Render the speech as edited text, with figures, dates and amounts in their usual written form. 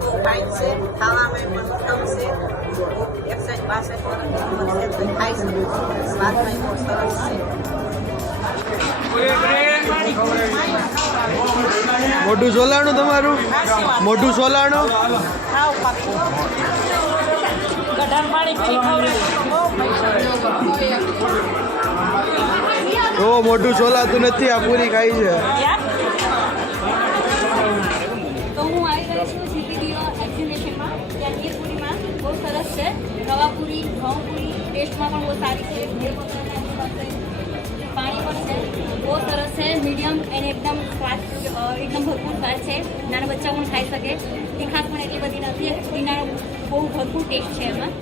બહુ ફાઇન છે, ખાવામાં પણ ઉત્તમ છે. 61-62 વર્ષની ઉંમર છે તો ખાઈ શકે છે. સ્વાદમાં બહુ સરસ છે. મોઢું સોલાણું તમારું? મોઢું સોલાણું? તો મોઢું સોલાતું નથી, આ પૂરી ખાઈ છે. તો હું આવી ગઈ છું જીપીડીઓ એક્ઝિબિશનમાં. ત્યાં ખીરપુરીમાં બહુ સરસ છે. રવાપુરી, ઘઉંપુરી ટેસ્ટમાં પણ બહુ સારી છે. પાણી પણ છે, બહુ સરસ છે. મીડિયમ અને એકદમ સ્વાદ, એકદમ ભરપૂર સ્વાદ છે. નાના બચ્ચા પણ ખાઈ શકે. તીખાશ પણ એટલી બધી નથી. પુદીનાનો બહુ ભરપૂર ટેસ્ટ છે એમાં.